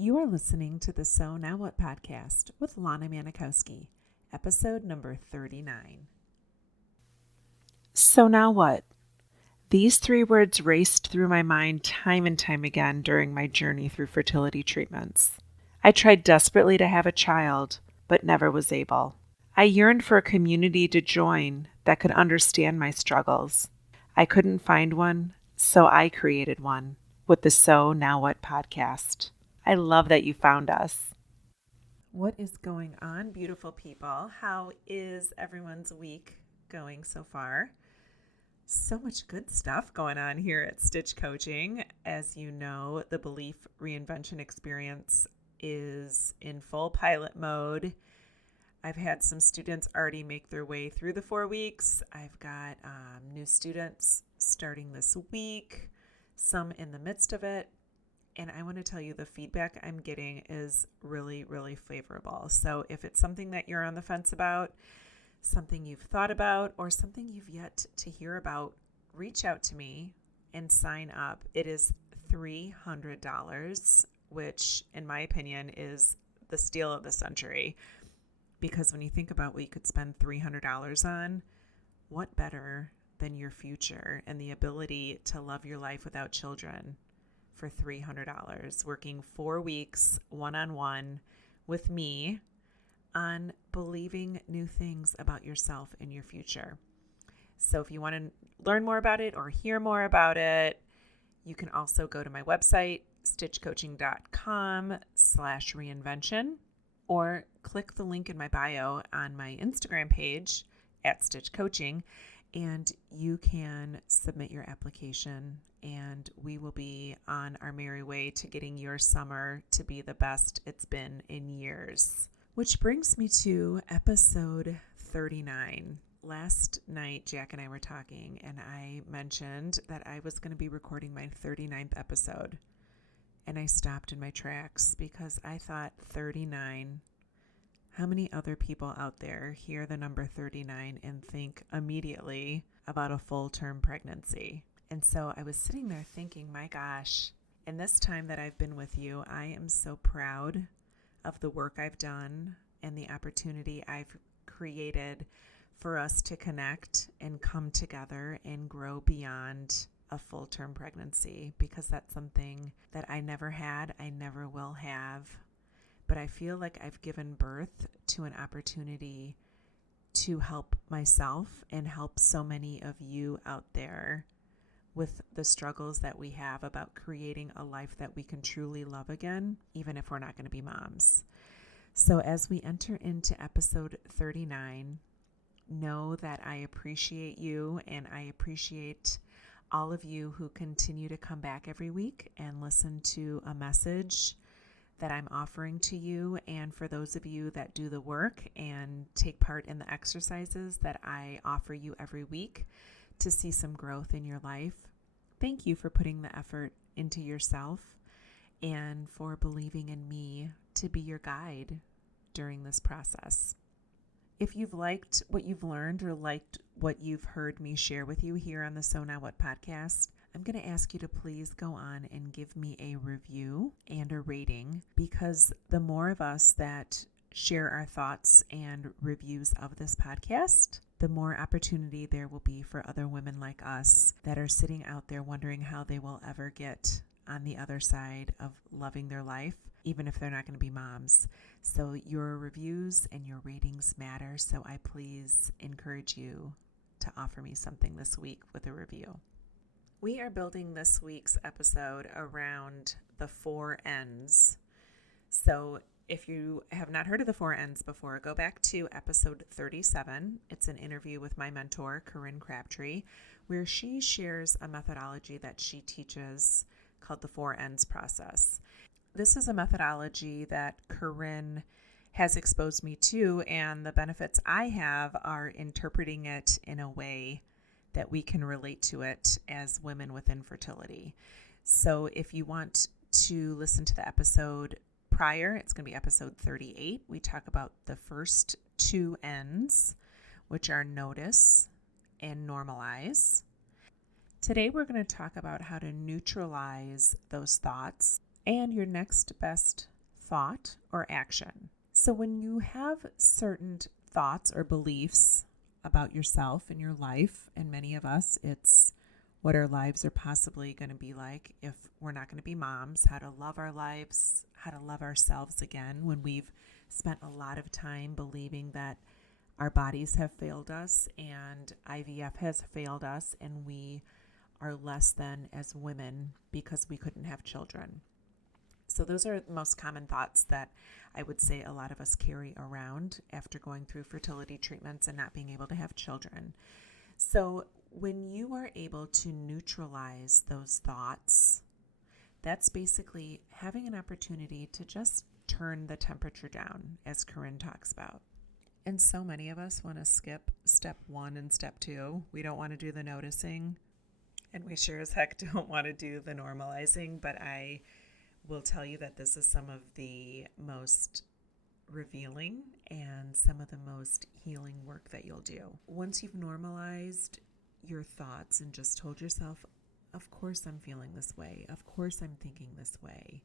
You are listening to the So Now What podcast with Lana Manikowski, episode number 39. So now what? These three words raced through my mind time and time again during my journey through fertility treatments. I tried desperately to have a child, but never was able. I yearned for a community to join that could understand my struggles. I couldn't find one, so I created one with the So Now What podcast. I love that you found us. What is going on, beautiful people? How is everyone's week going so far? So much good stuff going on here at Stitch Coaching. As you know, the Belief Reinvention Experience is in full pilot mode. I've had some students already make their way through the 4 weeks. I've got new students starting this week, some in the midst of it. And I want to tell you the feedback I'm getting is really, really favorable. So if it's something that you're on the fence about, something you've thought about, or something you've yet to hear about, reach out to me and sign up. It is $300, which in my opinion is the steal of the century. Because when you think about what you could spend $300 on, what better than your future and the ability to love your life without children for $300, working 4 weeks one-on-one with me on believing new things about yourself and your future. So if you want to learn more about it or hear more about it, you can also go to my website, stitchcoaching.com/reinvention, or click the link in my bio on my Instagram page at Stitch Coaching, and you can submit your application, and we will be on our merry way to getting your summer to be the best it's been in years. Which brings me to episode 39. Last night, Jack and I were talking, and I mentioned that I was going to be recording my 39th episode. And I stopped in my tracks because I thought 39, how many other people out there hear the number 39 and think immediately about a full-term pregnancy? And so I was sitting there thinking, my gosh, in this time that I've been with you, I am so proud of the work I've done and the opportunity I've created for us to connect and come together and grow beyond a full-term pregnancy, because that's something that I never had, I never will have. But I feel like I've given birth to an opportunity to help myself and help so many of you out there with the struggles that we have about creating a life that we can truly love again, even if we're not going to be moms. So as we enter into episode 39, know that I appreciate you, and I appreciate all of you who continue to come back every week and listen to a message that I'm offering to you. And for those of you that do the work and take part in the exercises that I offer you every week to see some growth in your life, thank you for putting the effort into yourself and for believing in me to be your guide during this process. If you've liked what you've learned or liked what you've heard me share with you here on the So Now What podcast, I'm going to ask you to please go on and give me a review and a rating, because the more of us that share our thoughts and reviews of this podcast, the more opportunity there will be for other women like us that are sitting out there wondering how they will ever get on the other side of loving their life, even if they're not going to be moms. So your reviews and your ratings matter. So I please encourage you to offer me something this week with a review. We are building this week's episode around the 4 N's. So if you have not heard of the 4 N's before, go back to episode 37. It's an interview with my mentor, Corinne Crabtree, where she shares a methodology that she teaches called the 4 N's process. This is a methodology that Corinne has exposed me to, and the benefits I have are interpreting it in a way that we can relate to it as women with infertility. So if you want to listen to the episode prior, it's going to be episode 38. We talk about the first 2 N's, which are notice and normalize. Today, we're going to talk about how to neutralize those thoughts and your next best thought or action. So when you have certain thoughts or beliefs about yourself and your life, and many of us, it's what our lives are possibly going to be like if we're not going to be moms, how to love our lives, how to love ourselves again when we've spent a lot of time believing that our bodies have failed us and IVF has failed us and we are less than as women because we couldn't have children. So those are the most common thoughts that I would say a lot of us carry around after going through fertility treatments and not being able to have children. So when you are able to neutralize those thoughts, that's basically having an opportunity to just turn the temperature down, as Corinne talks about. And so many of us want to skip step 1 and step 2. We don't want to do the noticing, and we sure as heck don't want to do the normalizing, but I will tell you that this is some of the most revealing and some of the most healing work that you'll do. Once you've normalized your thoughts and just told yourself, of course I'm feeling this way, of course I'm thinking this way.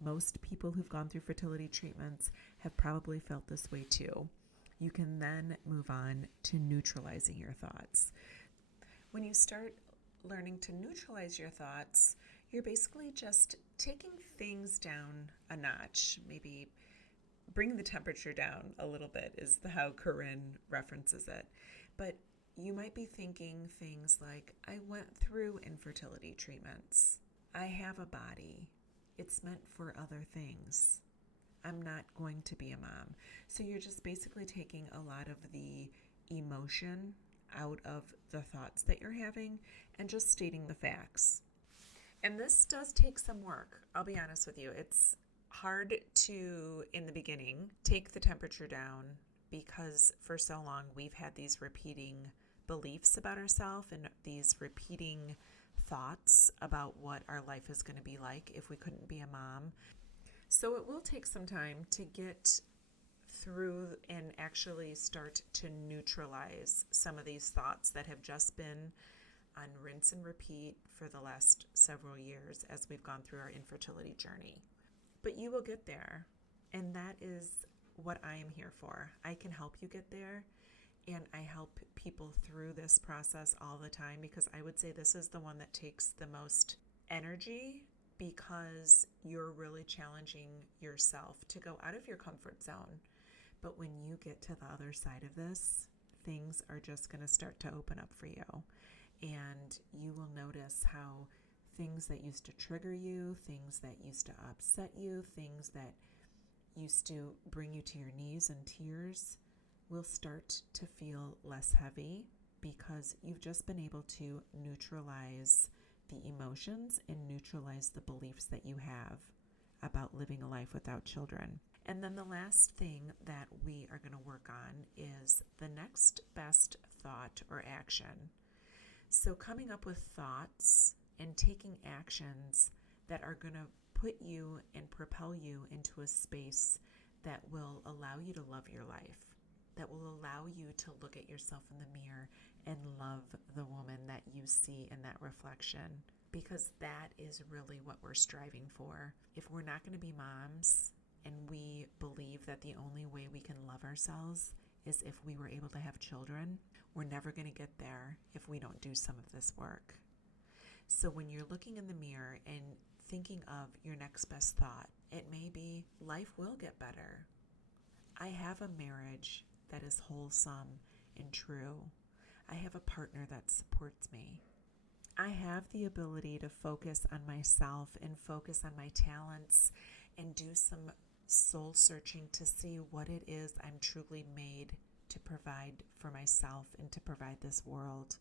Most people who've gone through fertility treatments have probably felt this way too. You can then move on to neutralizing your thoughts. When you start learning to neutralize your thoughts, you're basically just taking things down a notch, maybe bring the temperature down a little bit is how Corinne references it. But you might be thinking things like, I went through infertility treatments. I have a body. It's meant for other things. I'm not going to be a mom. So you're just basically taking a lot of the emotion out of the thoughts that you're having and just stating the facts. And this does take some work. I'll be honest with you. It's hard to, in the beginning, take the temperature down because for so long we've had these repeating beliefs about ourselves and these repeating thoughts about what our life is going to be like if we couldn't be a mom. So it will take some time to get through and actually start to neutralize some of these thoughts that have just been on rinse and repeat for the last several years as we've gone through our infertility journey. But you will get there, and that is what I am here for. I can help you get there, and I help people through this process all the time because I would say this is the one that takes the most energy because you're really challenging yourself to go out of your comfort zone. But when you get to the other side of this, things are just going to start to open up for you. And you will notice how things that used to trigger you, things that used to upset you, things that used to bring you to your knees in tears will start to feel less heavy because you've just been able to neutralize the emotions and neutralize the beliefs that you have about living a life without children. And then the last thing that we are going to work on is the next best thought or action. So coming up with thoughts and taking actions that are going to put you and propel you into a space that will allow you to love your life, that will allow you to look at yourself in the mirror and love the woman that you see in that reflection, because that is really what we're striving for. If we're not going to be moms and we believe that the only way we can love ourselves is if we were able to have children, we're never going to get there if we don't do some of this work. So when you're looking in the mirror and thinking of your next best thought, it may be, life will get better. I have a marriage that is wholesome and true. I have a partner that supports me. I have the ability to focus on myself and focus on my talents and do some soul searching to see what it is I'm truly made to provide for myself and to provide this world.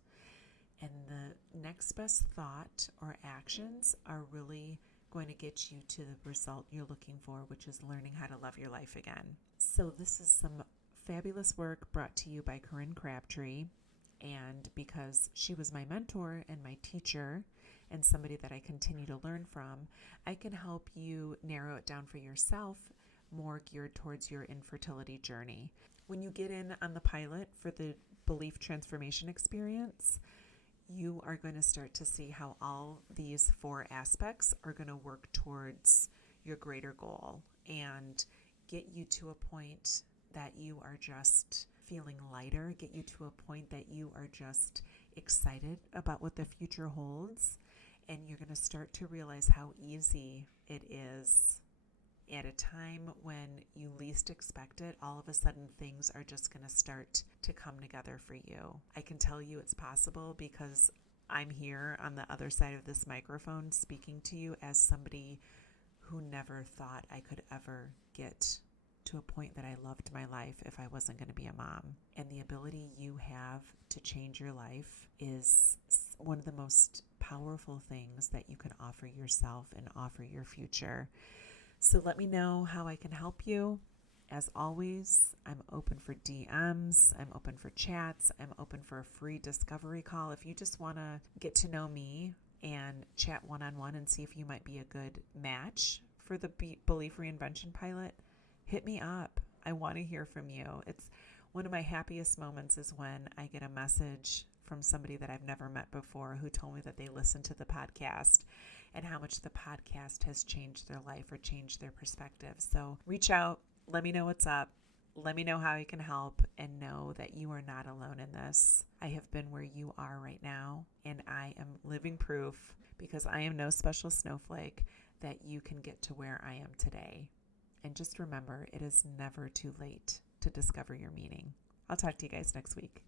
And the next best thought or actions are really going to get you to the result you're looking for, which is learning how to love your life again. So this is some fabulous work brought to you by Corinne Crabtree. And because she was my mentor and my teacher and somebody that I continue to learn from, I can help you narrow it down for yourself, more geared towards your infertility journey. When you get in on the pilot for the Belief Transformation Experience, you are going to start to see how all these 4 aspects are going to work towards your greater goal and get you to a point that you are just feeling lighter, get you to a point that you are just excited about what the future holds. And you're going to start to realize how easy it is at a time when you least expect it. All of a sudden, things are just going to start to come together for you. I can tell you it's possible because I'm here on the other side of this microphone speaking to you as somebody who never thought I could ever get to a point that I loved my life if I wasn't going to be a mom. And the ability you have to change your life is one of the most powerful things that you can offer yourself and offer your future. So let me know how I can help you. As always, I'm open for DMs, I'm open for chats, I'm open for a free discovery call. If you just want to get to know me and chat one-on-one and see if you might be a good match for the Belief Reinvention pilot, hit me up. I want to hear from you. It's one of my happiest moments is when I get a message from somebody that I've never met before who told me that they listened to the podcast and how much the podcast has changed their life or changed their perspective. So reach out, let me know what's up, let me know how I can help, and know that you are not alone in this. I have been where you are right now, and I am living proof, because I am no special snowflake, that you can get to where I am today. And just remember, it is never too late to discover your meaning. I'll talk to you guys next week.